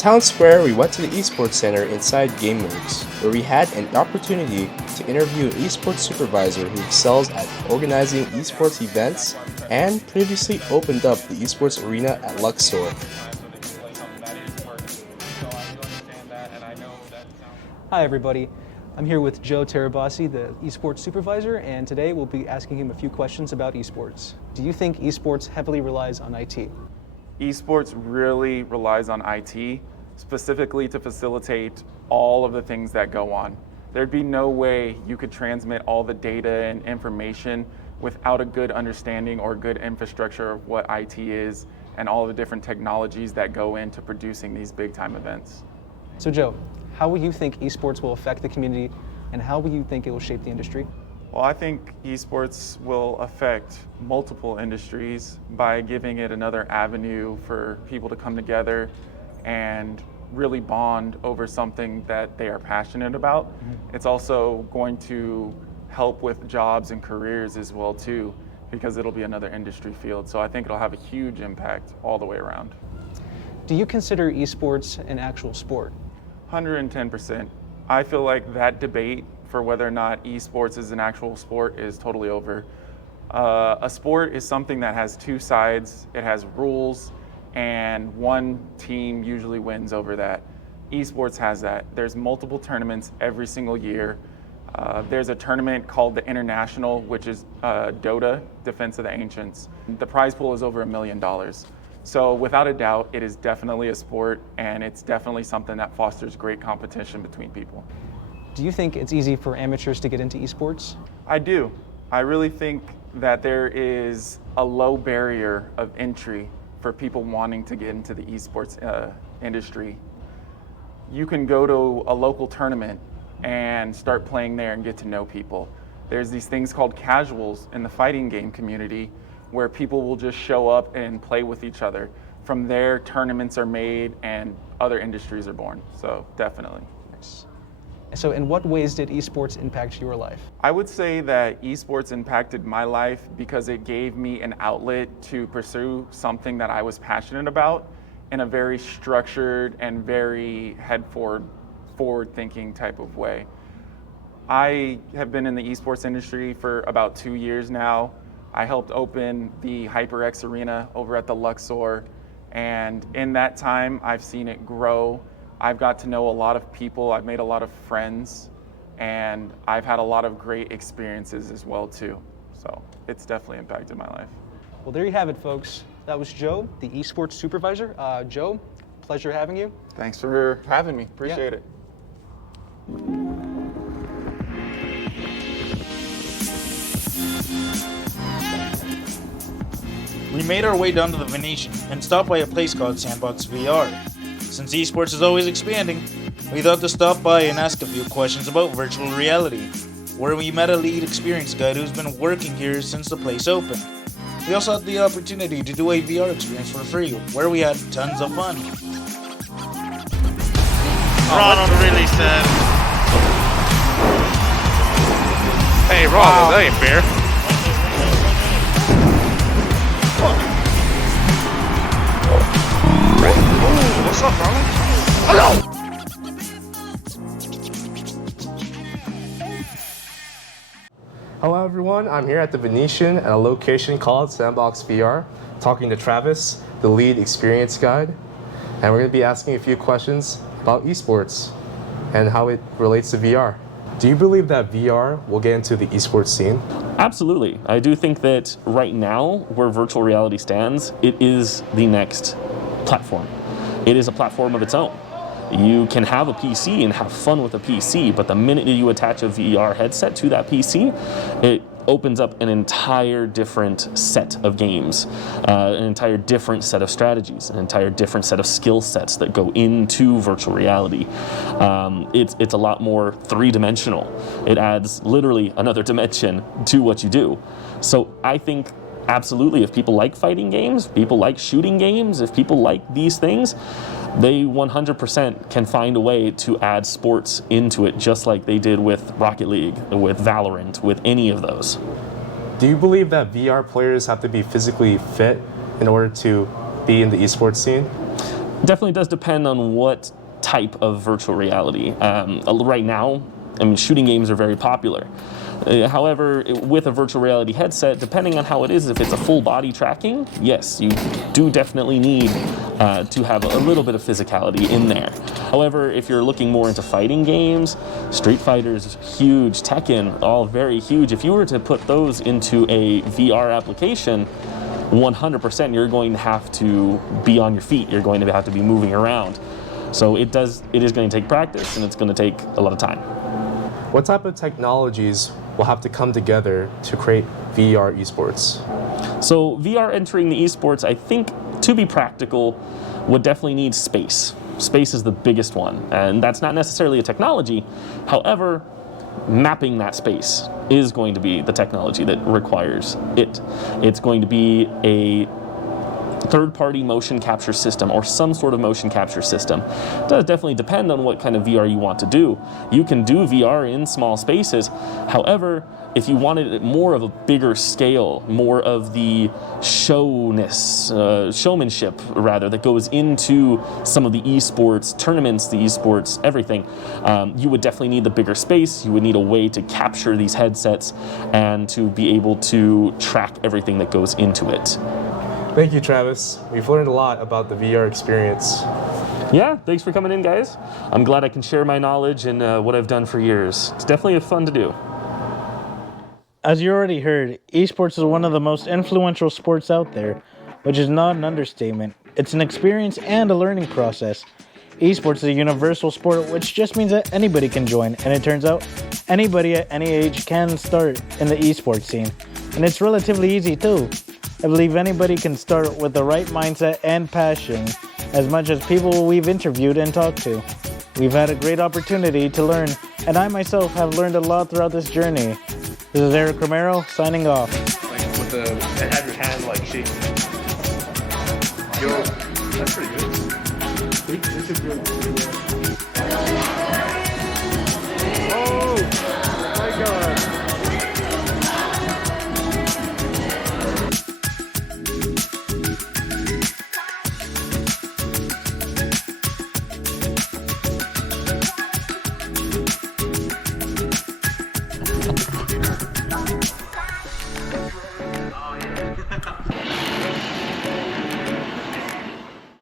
Town Square, we went to the Esports Center inside Gameworks, where we had an opportunity to interview an esports supervisor who excels at organizing esports events and previously opened up the esports arena at Luxor. Hi everybody, I'm here with Joe Terabasi, the esports supervisor, and today we'll be asking him a few questions about esports. Do you think esports heavily relies on IT? Esports really relies on IT, specifically to facilitate all of the things that go on. There'd be no way you could transmit all the data and information without a good understanding or good infrastructure of what IT is and all the different technologies that go into producing these big time events. So Joe, how will you think esports will affect the community and how will you think it will shape the industry? Well, I think esports will affect multiple industries by giving it another avenue for people to come together and really bond over something that they are passionate about. Mm-hmm. It's also going to help with jobs and careers as well too, because it'll be another industry field. So I think it'll have a huge impact all the way around. Do you consider esports an actual sport? 110%. I feel like that debate for whether or not esports is an actual sport is totally over. A sport is something that has two sides. It has rules, and one team usually wins over that. Esports has that. There's multiple tournaments every single year. There's a tournament called the International, which is Dota, Defense of the Ancients. The prize pool is over $1 million. So without a doubt, it is definitely a sport, and it's definitely something that fosters great competition between people. Do you think it's easy for amateurs to get into esports? I do. I really think that there is a low barrier of entry for people wanting to get into the esports industry. You can go to a local tournament and start playing there and get to know people. There's these things called casuals in the fighting game community where people will just show up and play with each other. From there, tournaments are made and other industries are born, so definitely. Nice. So in what ways did esports impact your life? I would say that esports impacted my life because it gave me an outlet to pursue something that I was passionate about in a very structured and very forward-thinking type of way. I have been in the esports industry for about 2 years now. I helped open the HyperX arena over at the Luxor, and in that time I've seen it grow. I've got to know a lot of people, I've made a lot of friends, and I've had a lot of great experiences as well too. So it's definitely impacted my life. Well, there you have it, folks. That was Joe, the esports supervisor. Joe, pleasure having you. Thanks for having me, appreciate it. We made our way down to the Venetian and stopped by a place called Sandbox VR. Since esports is always expanding, we thought to stop by and ask a few questions about virtual reality, where we met a lead experience guide who's been working here since the place opened. We also had the opportunity to do a VR experience for free, where we had tons of fun. Ronald really said, "Hey Ronald, that ain't fair." What's up, Ronald? Hello! Hello everyone, I'm here at the Venetian at a location called Sandbox VR, talking to Travis, the lead experience guide, and we're going to be asking a few questions about esports and how it relates to VR. Do you believe that VR will get into the esports scene? Absolutely. I do think that right now, where virtual reality stands, it is the next platform. It is a platform of its own. You can have a PC and have fun with a PC, but the minute you attach a VR headset to that PC, it opens up an entire different set of games, an entire different set of strategies, an entire different set of skill sets that go into virtual reality. It's a lot more three-dimensional. It adds literally another dimension to what you do. So I think absolutely, if people like fighting games, people like shooting games, if people like these things, they 100% can find a way to add sports into it, just like they did with Rocket League, with Valorant, with any of those. Do you believe that VR players have to be physically fit in order to be in the esports scene? definitely does depend on what type of virtual reality. Right now, I mean, shooting games are very popular. However, with a virtual reality headset, depending on how it is, if it's a full body tracking, yes, you do definitely need to have a little bit of physicality in there. However, if you're looking more into fighting games, Street Fighter's huge, Tekken, all very huge. If you were to put those into a VR application, 100% you're going to have to be on your feet. You're going to have to be moving around. So it is going to take practice, and it's going to take a lot of time. What type of technologies will have to come together to create VR esports? So VR entering the esports, I think, to be practical, would definitely need space. Space is the biggest one, and that's not necessarily a technology. However, mapping that space is going to be the technology that requires it. It's going to be a third-party motion capture system or some sort of motion capture system. It does definitely depend on what kind of VR you want to do. You can do VR in small spaces. However, if you wanted it more of a bigger scale, more of the showmanship rather, that goes into some of the esports tournaments, the esports everything, you would definitely need the bigger space. You would need a way to capture these headsets and to be able to track everything that goes into it. Thank you, Travis. We've learned a lot about the VR experience. Yeah, thanks for coming in, guys. I'm glad I can share my knowledge and what I've done for years. It's definitely fun to do. As you already heard, esports is one of the most influential sports out there, which is not an understatement. It's an experience and a learning process. Esports is a universal sport, which just means that anybody can join, and it turns out anybody at any age can start in the esports scene. And it's relatively easy too. I believe anybody can start with the right mindset and passion, as much as people we've interviewed and talked to. We've had a great opportunity to learn, and I myself have learned a lot throughout this journey. This is Erick Romero signing off. Like with the, and have your hand like shaking. Yo, that's pretty good.